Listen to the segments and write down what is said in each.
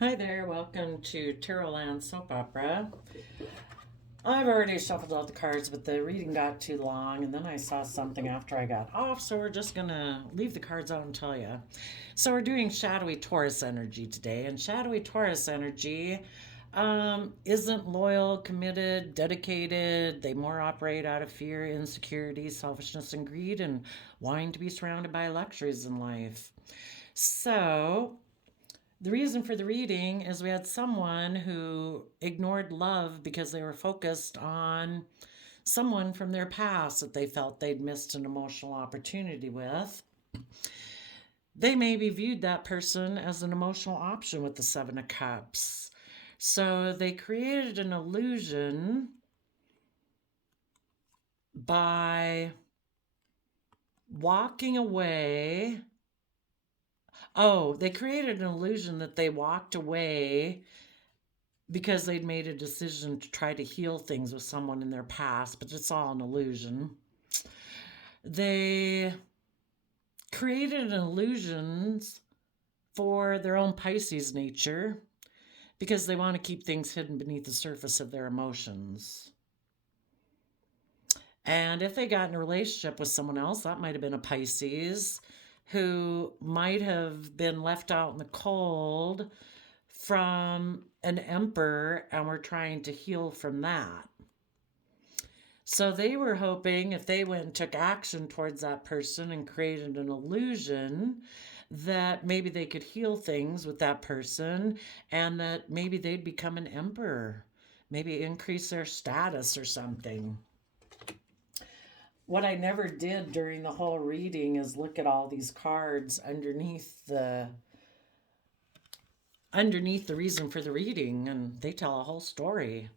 Hi there, welcome to Tarot Land Soap Opera. I've already shuffled out the cards, but the reading got too long, and then I saw something after I got off, so we're just gonna leave the cards out and tell you. So, we're doing shadowy Taurus energy today, and shadowy Taurus energy isn't loyal, committed, dedicated. They more operate out of fear, insecurities, selfishness, and greed, and wanting to be surrounded by luxuries in life. So, the reason for the reading is we had someone who ignored love because they were focused on someone from their past that they felt they'd missed an emotional opportunity with. They maybe viewed that person as an emotional option with the Seven of Cups. So they created an illusion by walking away. Oh, they created an illusion that they walked away because they'd made a decision to try to heal things with someone in their past, but it's all an illusion. They created illusions for their own Pisces nature because they want to keep things hidden beneath the surface of their emotions. And if they got in a relationship with someone else, that might have been a Pisces who might have been left out in the cold from an emperor, and we're trying to heal from that. So they were hoping if they went and took action towards that person and created an illusion that maybe they could heal things with that person and that maybe they'd become an emperor, maybe increase their status or something. What I never did during the whole reading is look at all these cards underneath the reason for the reading, and they tell a whole story.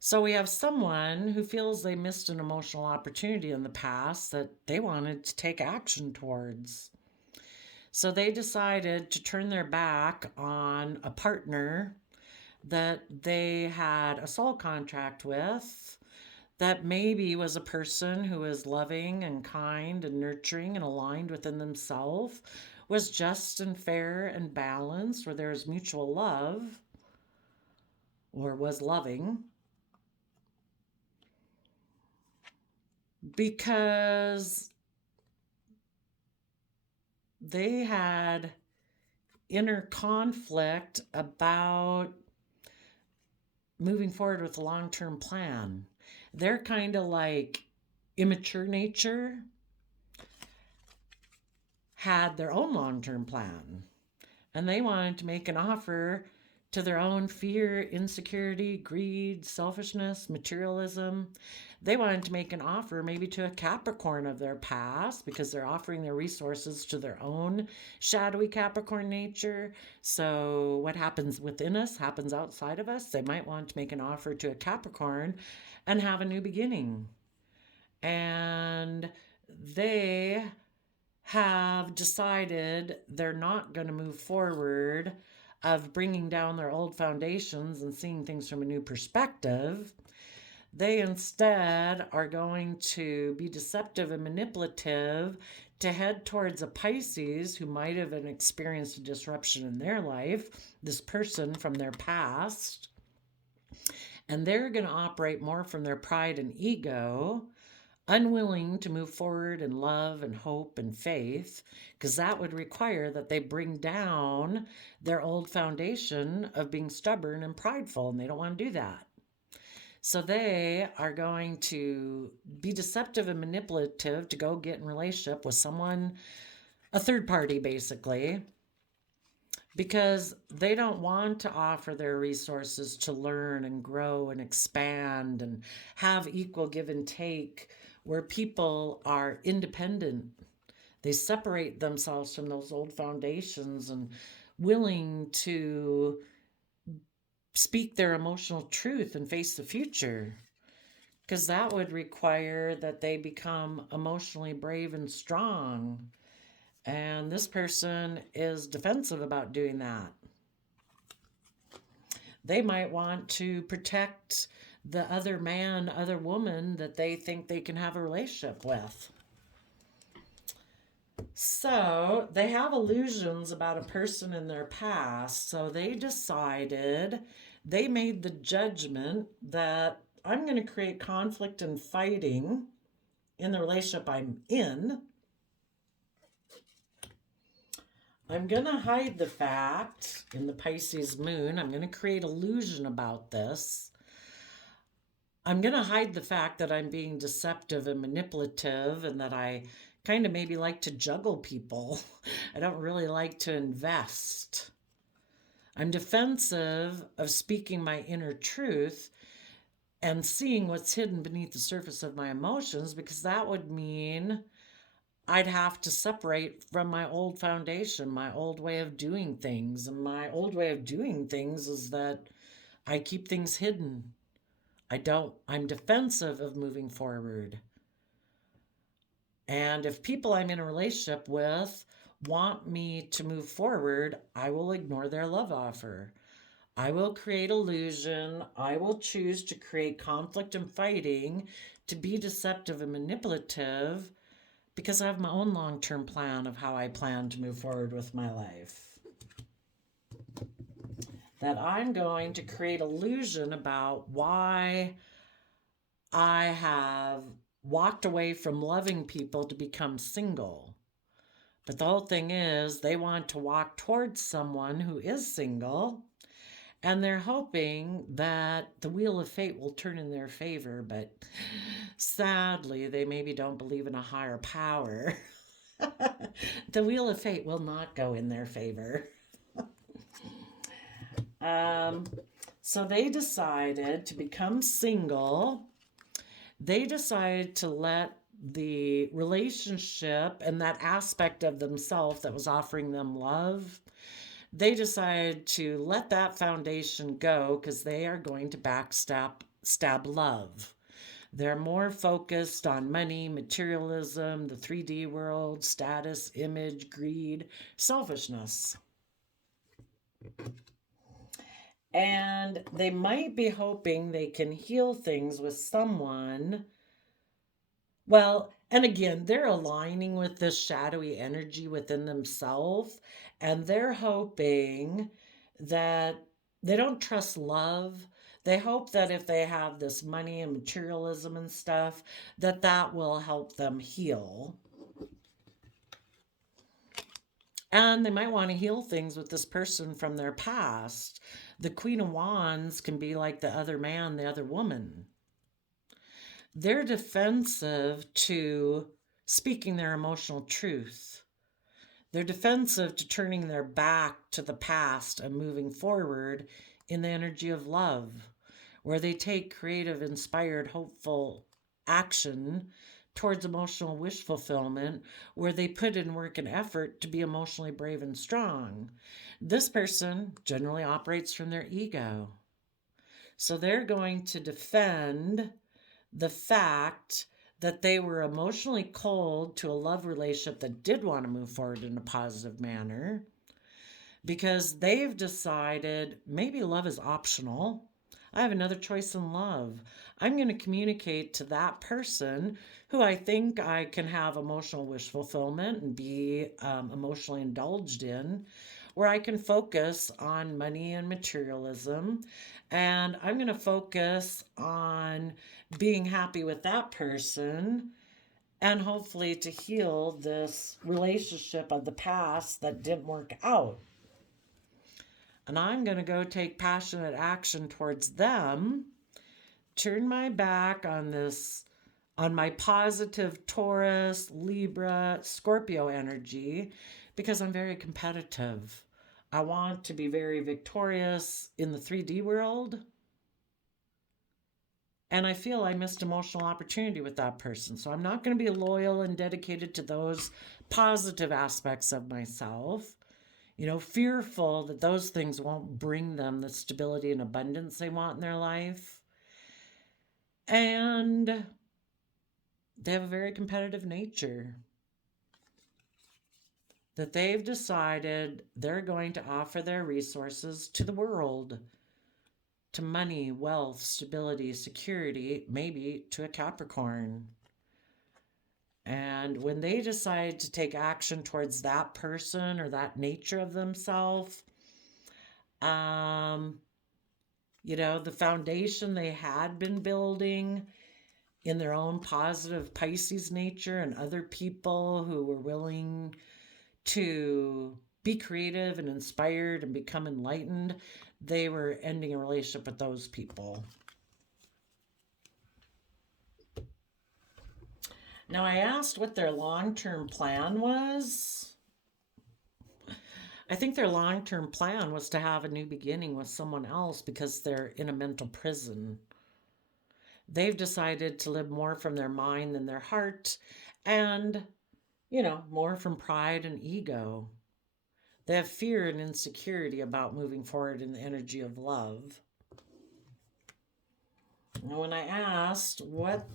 So we have someone who feels they missed an emotional opportunity in the past that they wanted to take action towards. So they decided to turn their back on a partner that they had a soul contract with, that maybe was a person who was loving and kind and nurturing and aligned within themselves, was just and fair and balanced, where there was mutual love or was loving, because they had inner conflict about moving forward with a long term plan. They're kind of like immature nature had their own long term plan, and they wanted to make an offer to their own fear, insecurity, greed, selfishness, materialism. They wanted to make an offer maybe to a Capricorn of their past because they're offering their resources to their own shadowy Capricorn nature. So, what happens within us happens outside of us. They might want to make an offer to a Capricorn and have a new beginning. And they have decided they're not going to move forward of bringing down their old foundations and seeing things from a new perspective. They instead are going to be deceptive and manipulative to head towards a Pisces who might have experienced a disruption in their life, this person from their past, and they're going to operate more from their pride and ego, unwilling to move forward in love and hope and faith, because that would require that they bring down their old foundation of being stubborn and prideful, and they don't want to do that. So they are going to be deceptive and manipulative to go get in relationship with someone, a third party basically, because they don't want to offer their resources to learn and grow and expand and have equal give and take, where people are independent. They separate themselves from those old foundations and willing to speak their emotional truth and face the future, because that would require that they become emotionally brave and strong. And this person is defensive about doing that. They might want to protect the other man, other woman that they think they can have a relationship with. So they have illusions about a person in their past. So they made the judgment that I'm going to create conflict and fighting in the relationship I'm in. I'm going to hide the fact in the Pisces moon. I'm going to create illusion about this. I'm going to hide the fact that I'm being deceptive and manipulative and that I kind of maybe like to juggle people. I don't really like to invest. I'm defensive of speaking my inner truth and seeing what's hidden beneath the surface of my emotions, because that would mean I'd have to separate from my old foundation, my old way of doing things. And my old way of doing things is that I keep things hidden. I'm defensive of moving forward. And if people I'm in a relationship with want me to move forward, I will ignore their love offer. I will create illusion. I will choose to create conflict and fighting, to be deceptive and manipulative, because I have my own long term plan of how I plan to move forward with my life. That I'm going to create illusion about why I have walked away from loving people to become single. But the whole thing is, they want to walk towards someone who is single, and they're hoping that the wheel of fate will turn in their favor. But sadly, they maybe don't believe in a higher power. The wheel of fate will not go in their favor. Um, so they decided to become single. They decided to let the relationship and that aspect of themselves that was offering them love, they decided to let that foundation go because they are going to stab love. They're more focused on money, materialism, the 3D world, status, image, greed, selfishness. And they might be hoping they can heal things with someone. Well, and again, they're aligning with this shadowy energy within themselves, and they're hoping that they don't trust love. They hope that if they have this money and materialism and stuff, that that will help them heal. And they might want to heal things with this person from their past. The Queen of Wands can be like the other man, the other woman. They're defensive to speaking their emotional truth. They're defensive to turning their back to the past and moving forward in the energy of love, where they take creative, inspired, hopeful action towards emotional wish fulfillment, where they put in work and effort to be emotionally brave and strong. This person generally operates from their ego. So they're going to defend the fact that they were emotionally cold to a love relationship that did want to move forward in a positive manner, because they've decided maybe love is optional. I have another choice in love. I'm going to communicate to that person who I think I can have emotional wish fulfillment and be emotionally indulged in, where I can focus on money and materialism. And I'm going to focus on being happy with that person and hopefully to heal this relationship of the past that didn't work out. And I'm going to go take passionate action towards them, turn my back on my positive Taurus, Libra, Scorpio energy, because I'm very competitive. I want to be very victorious in the 3D world. And I feel I missed emotional opportunity with that person. So I'm not going to be loyal and dedicated to those positive aspects of myself. Fearful that those things won't bring them the stability and abundance they want in their life. And they have a very competitive nature that they've decided they're going to offer their resources to the world, to money, wealth, stability, security, maybe to a Capricorn. And when they decide to take action towards that person or that nature of themselves, um, the foundation they had been building in their own positive Pisces nature and other people who were willing to be creative and inspired and become enlightened, they were ending a relationship with those people. Now, I asked what their long-term plan was. I think their long-term plan was to have a new beginning with someone else because they're in a mental prison. They've decided to live more from their mind than their heart, and, more from pride and ego. They have fear and insecurity about moving forward in the energy of love. And when I asked what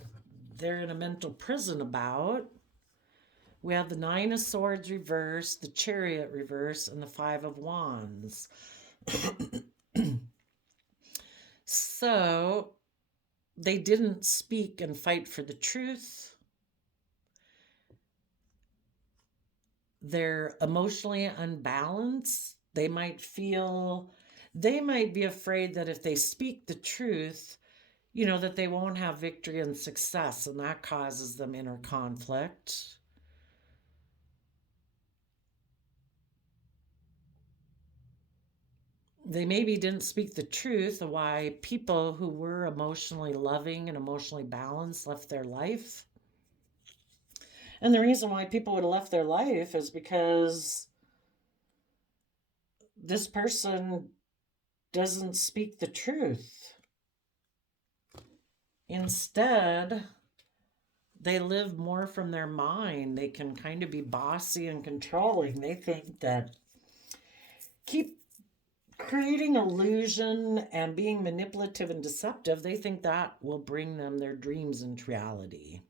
they're in a mental prison about, we have the Nine of Swords reverse, the Chariot reverse, and the Five of Wands. So they didn't speak and fight for the truth. They're emotionally unbalanced. They might be afraid that if they speak the truth, that they won't have victory and success, and that causes them inner conflict. They maybe didn't speak the truth of why people who were emotionally loving and emotionally balanced left their life. And the reason why people would have left their life is because this person doesn't speak the truth. Instead, they live more from their mind. They can kind of be bossy and controlling. They think that keep creating illusion and being manipulative and deceptive, they think that will bring them their dreams into reality.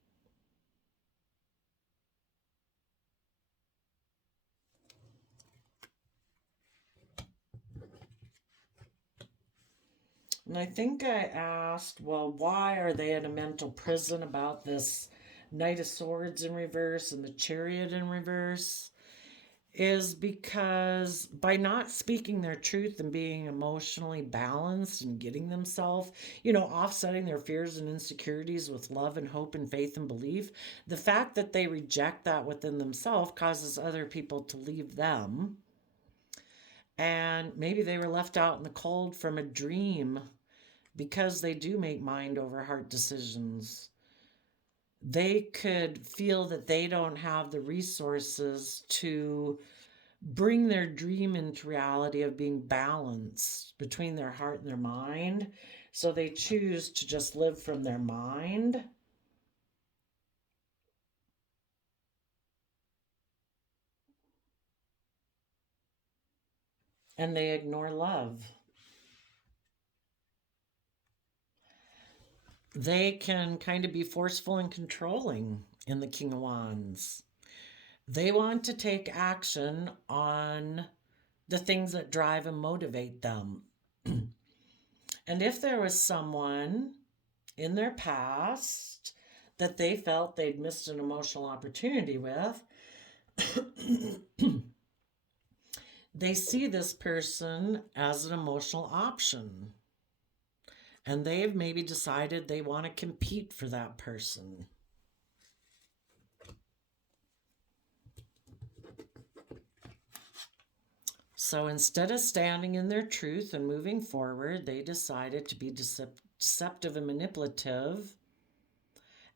And I think I asked, well, why are they in a mental prison about this Knight of Swords in reverse and the Chariot in reverse? Is because by not speaking their truth and being emotionally balanced and getting themselves, offsetting their fears and insecurities with love and hope and faith and belief, the fact that they reject that within themselves causes other people to leave them. And maybe they were left out in the cold from a dream because they do make mind over heart decisions. They could feel that they don't have the resources to bring their dream into reality of being balanced between their heart and their mind. So they choose to just live from their mind. And they ignore love. They can kind of be forceful and controlling in the King of Wands. They want to take action on the things that drive and motivate them. And if there was someone in their past that they felt they'd missed an emotional opportunity with, they see this person as an emotional option. And they've maybe decided they want to compete for that person. So instead of standing in their truth and moving forward, they decided to be deceptive and manipulative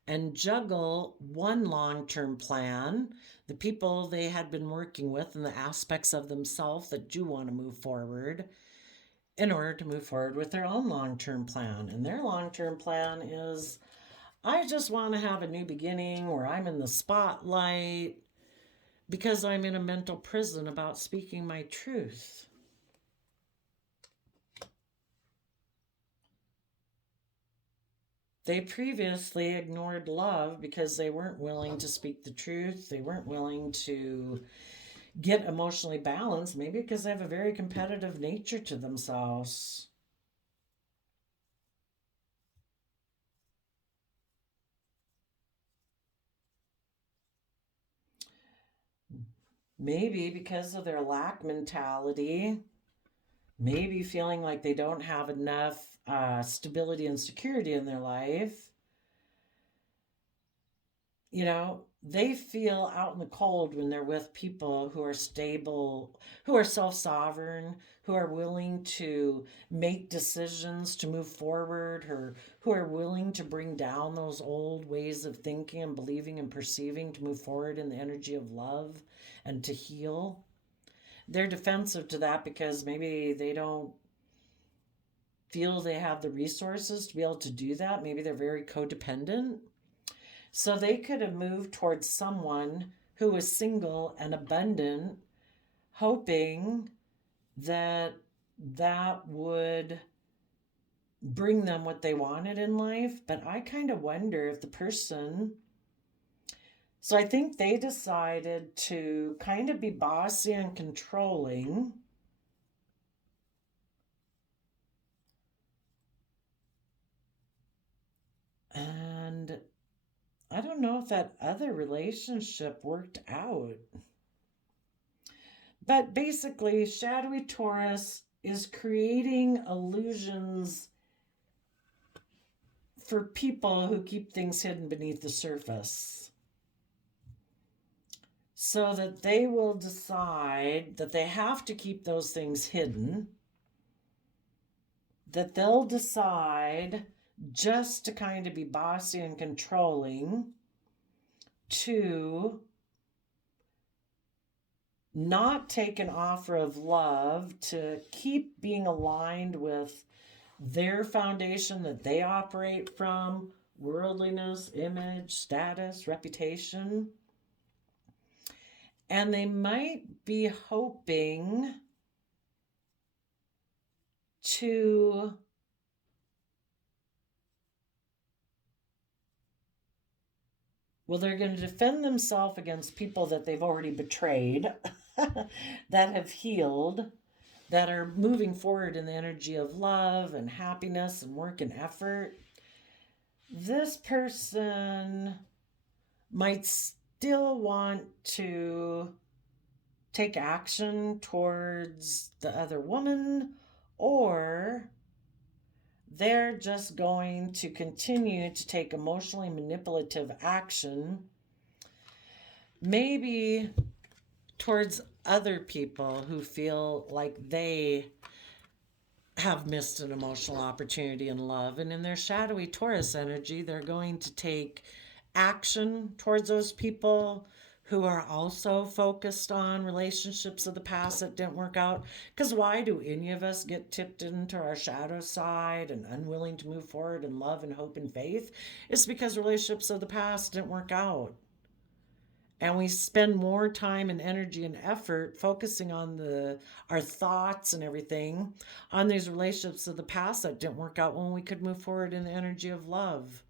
and juggle one long-term plan, the people they had been working with and the aspects of themselves that do want to move forward, in order to move forward with their own long-term plan. And their long-term plan is, I just want to have a new beginning where I'm in the spotlight because I'm in a mental prison about speaking my truth. They previously ignored love because they weren't willing to speak the truth. They weren't willing to get emotionally balanced, maybe because they have a very competitive nature to themselves. Maybe because of their lack mentality, maybe feeling like they don't have enough stability and security in their life, they feel out in the cold when they're with people who are stable, who are self sovereign, who are willing to make decisions to move forward, or who are willing to bring down those old ways of thinking and believing and perceiving to move forward in the energy of love and to heal. They're defensive to that because maybe they don't feel they have the resources to be able to do that. Maybe they're very codependent. So they could have moved towards someone who was single and abundant, hoping that that would bring them what they wanted in life. But I kind of wonder if the person. So I think they decided to kind of be bossy and controlling. And I don't know if that other relationship worked out. But basically, shadowy Taurus is creating illusions for people who keep things hidden beneath the surface. So that they will decide that they have to keep those things hidden, that they'll decide just to kind of be bossy and controlling, to not take an offer of love, to keep being aligned with their foundation that they operate from, worldliness, image, status, reputation. And they might be hoping to they're going to defend themselves against people that they've already betrayed, that have healed, that are moving forward in the energy of love and happiness and work and effort. This person might still want to take action towards the other woman, or they're just going to continue to take emotionally manipulative action, maybe towards other people who feel like they have missed an emotional opportunity in love. And in their shadowy Taurus energy, they're going to take action towards those people who are also focused on relationships of the past that didn't work out. Because why do any of us get tipped into our shadow side and unwilling to move forward in love and hope and faith? It's because relationships of the past didn't work out. And we spend more time and energy and effort focusing on our thoughts and everything on these relationships of the past that didn't work out when we could move forward in the energy of love.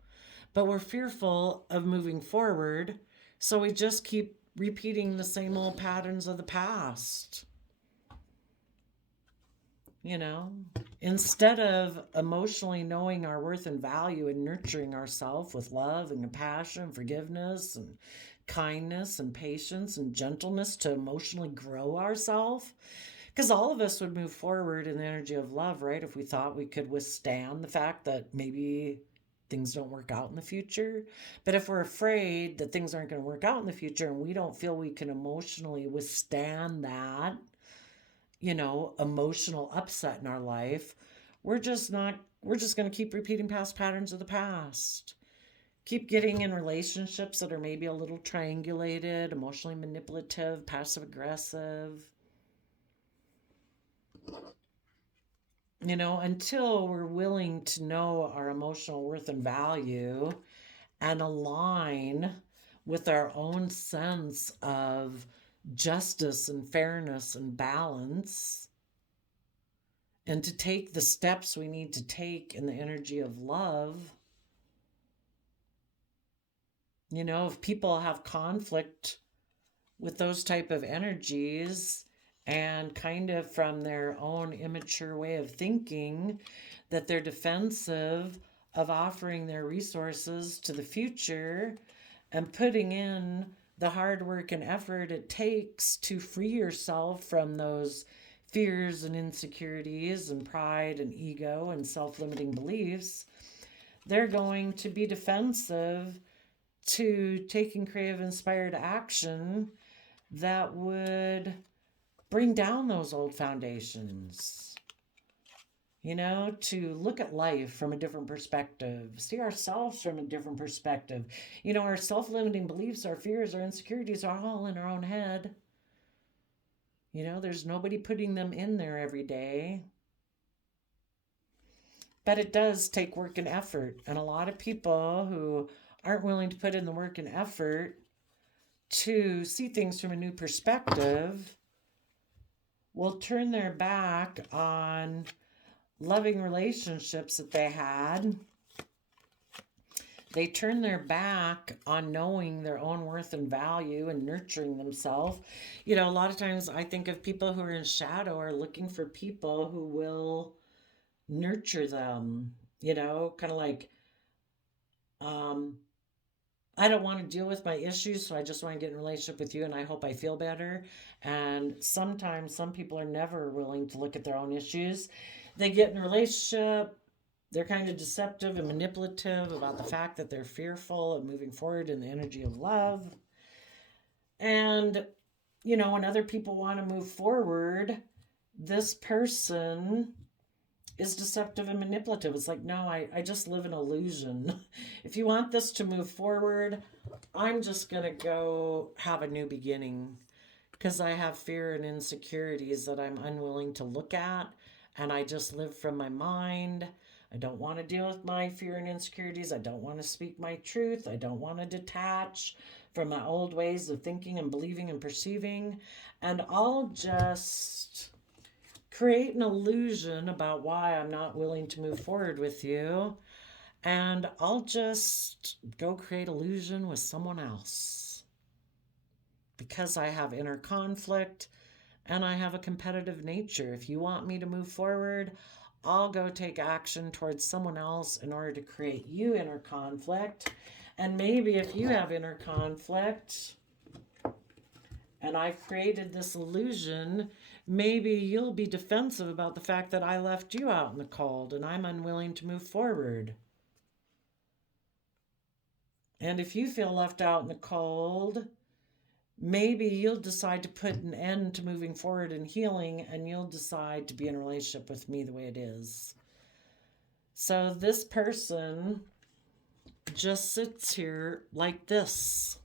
But we're fearful of moving forward, so we just keep repeating the same old patterns of the past. Instead of emotionally knowing our worth and value and nurturing ourselves with love and compassion and forgiveness and kindness and patience and gentleness to emotionally grow ourselves. Because all of us would move forward in the energy of love, right? If we thought we could withstand the fact that maybe things don't work out in the future. But if we're afraid that things aren't going to work out in the future and we don't feel we can emotionally withstand that, emotional upset in our life, we're just going to keep repeating past patterns of the past. Keep getting in relationships that are maybe a little triangulated, emotionally manipulative, passive aggressive. Until we're willing to know our emotional worth and value and align with our own sense of justice and fairness and balance, and to take the steps we need to take in the energy of love. If people have conflict with those type of energies and kind of from their own immature way of thinking, that they're defensive of offering their resources to the future and putting in the hard work and effort it takes to free yourself from those fears and insecurities and pride and ego and self limiting beliefs, they're going to be defensive to taking creative, inspired action that would bring down those old foundations. To look at life from a different perspective, see ourselves from a different perspective. Our self limiting beliefs, our fears, our insecurities are all in our own head. There's nobody putting them in there every day. But it does take work and effort. And a lot of people who aren't willing to put in the work and effort to see things from a new perspective will turn their back on loving relationships that they had. They turn their back on knowing their own worth and value and nurturing themselves. A lot of times I think of people who are in shadow are looking for people who will nurture them, kind of like, I don't want to deal with my issues, so I just want to get in a relationship with you and I hope I feel better. And sometimes some people are never willing to look at their own issues. They get in a relationship, they're kind of deceptive and manipulative about the fact that they're fearful of moving forward in the energy of love. And, when other people want to move forward, this person is deceptive and manipulative. It's like, no, I just live in illusion. If you want this to move forward, I'm just going to go have a new beginning because I have fear and insecurities that I'm unwilling to look at. And I just live from my mind. I don't want to deal with my fear and insecurities. I don't want to speak my truth. I don't want to detach from my old ways of thinking and believing and perceiving. And I'll just create an illusion about why I'm not willing to move forward with you. And I'll just go create illusion with someone else. Because I have inner conflict and I have a competitive nature. If you want me to move forward, I'll go take action towards someone else in order to create you inner conflict. And maybe if you have inner conflict and I've created this illusion, maybe you'll be defensive about the fact that I left you out in the cold and I'm unwilling to move forward. And if you feel left out in the cold, maybe you'll decide to put an end to moving forward and healing, and you'll decide to be in a relationship with me the way it is. So this person just sits here like this.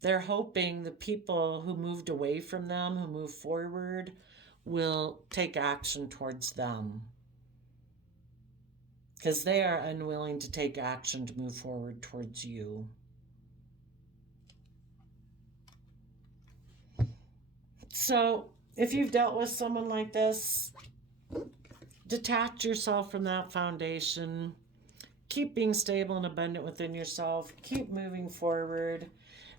They're hoping the people who moved away from them, who move forward, will take action towards them. Because they are unwilling to take action to move forward towards you. So, if you've dealt with someone like this, detach yourself from that foundation. Keep being stable and abundant within yourself. Keep moving forward.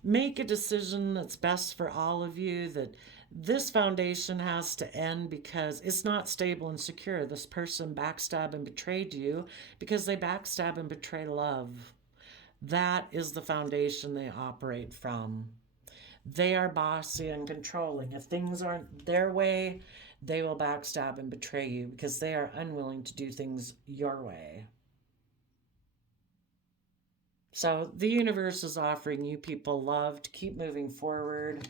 Make a decision that's best for all of you, that this foundation has to end because it's not stable and secure. This person backstabbed and betrayed you because they backstab and betray love. That is the foundation they operate from. They are bossy and controlling. If things aren't their way, they will backstab and betray you because they are unwilling to do things your way. So the universe is offering you people love to keep moving forward.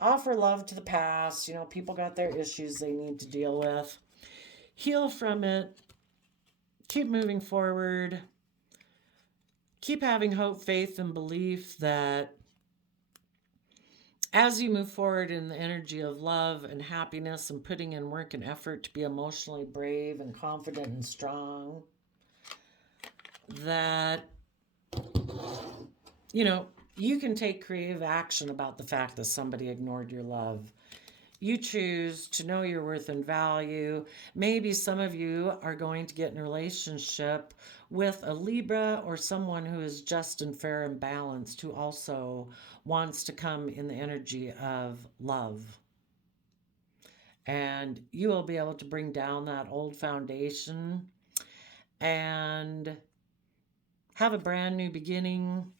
Offer love to the past. People got their issues they need to deal with. Heal from it. Keep moving forward. Keep having hope, faith, and belief that as you move forward in the energy of love and happiness and putting in work and effort to be emotionally brave and confident and strong, that, you can take creative action about the fact that somebody ignored your love. You choose to know your worth and value. Maybe some of you are going to get in a relationship with a Libra or someone who is just and fair and balanced, who also wants to come in the energy of love. And you will be able to bring down that old foundation and have a brand new beginning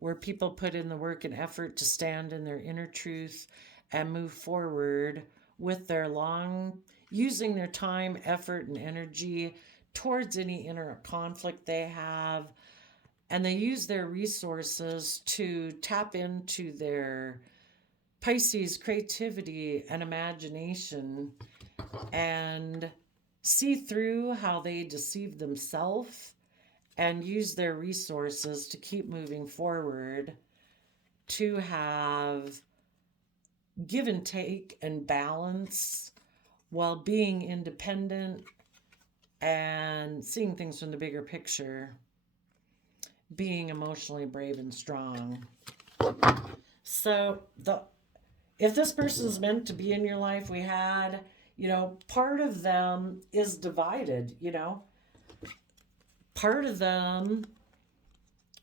where people put in the work and effort to stand in their inner truth and move forward with their using their time, effort, and energy towards any inner conflict they have. And they use their resources to tap into their Pisces creativity and imagination and see through how they deceive themselves and use their resources to keep moving forward, to have give and take and balance while being independent and seeing things from the bigger picture, being emotionally brave and strong. So if this person is meant to be in your life, we had, part of them is divided, part of them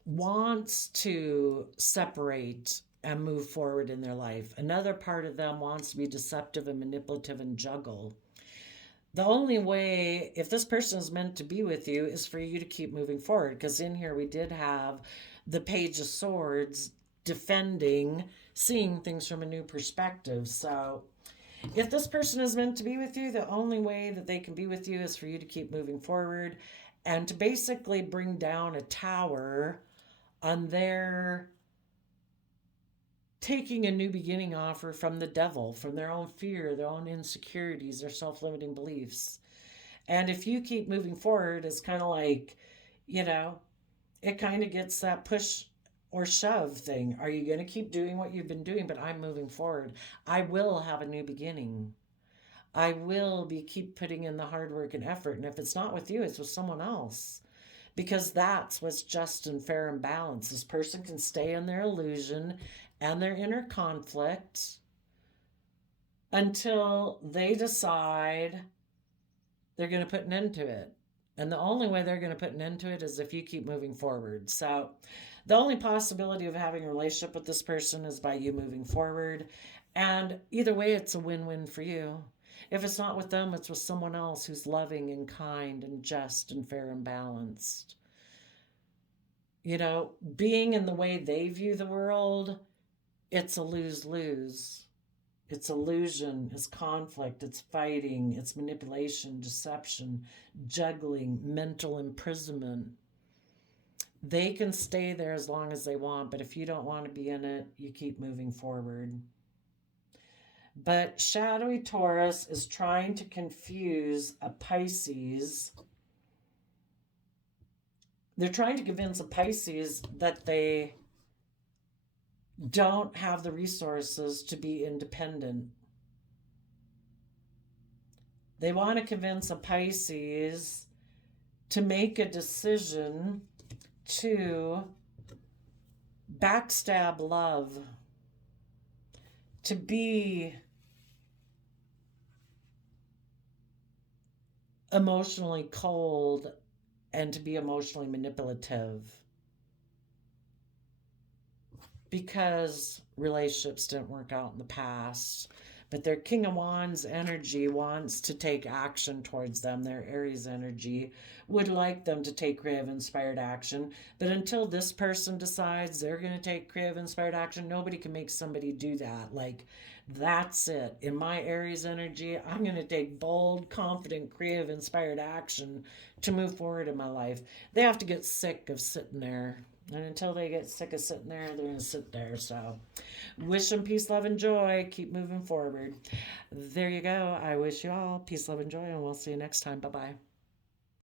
wants to separate and move forward in their life. Another part of them wants to be deceptive and manipulative and juggle. The only way, if this person is meant to be with you, is for you to keep moving forward. Because in here we did have the Page of Swords defending, seeing things from a new perspective. So if this person is meant to be with you, the only way that they can be with you is for you to keep moving forward and to basically bring down a tower on their taking a new beginning offer from the devil, from their own fear, their own insecurities, their self-limiting beliefs. And if you keep moving forward, it's kind of like, it kind of gets that push or shove thing. Are you going to keep doing what you've been doing? But I'm moving forward. I will have a new beginning. I will keep putting in the hard work and effort. And if it's not with you, it's with someone else. Because that's what's just and fair and balanced. This person can stay in their illusion and their inner conflict until they decide they're going to put an end to it. And the only way they're going to put an end to it is if you keep moving forward. So the only possibility of having a relationship with this person is by you moving forward. And either way, it's a win-win for you. If it's not with them, it's with someone else who's loving and kind and just and fair and balanced. Being in the way they view the world, it's a lose-lose. It's illusion, it's conflict, it's fighting, it's manipulation, deception, juggling, mental imprisonment. They can stay there as long as they want, but if you don't want to be in it, you keep moving forward. But shadowy Taurus is trying to confuse a Pisces. They're trying to convince a Pisces that they don't have the resources to be independent. They want to convince a Pisces to make a decision to backstab love, to be emotionally cold, and to be emotionally manipulative. Because relationships didn't work out in the past. But their King of Wands energy wants to take action towards them. Their Aries energy would like them to take creative inspired action. But until this person decides they're going to take creative inspired action, nobody can make somebody do that. That's it. In my Aries energy, I'm going to take bold, confident, creative inspired action to move forward in my life. They have to get sick of sitting there. And until they get sick of sitting there, they're going to sit there. So wish them peace, love, and joy. Keep moving forward. There you go. I wish you all peace, love, and joy, and we'll see you next time. Bye-bye.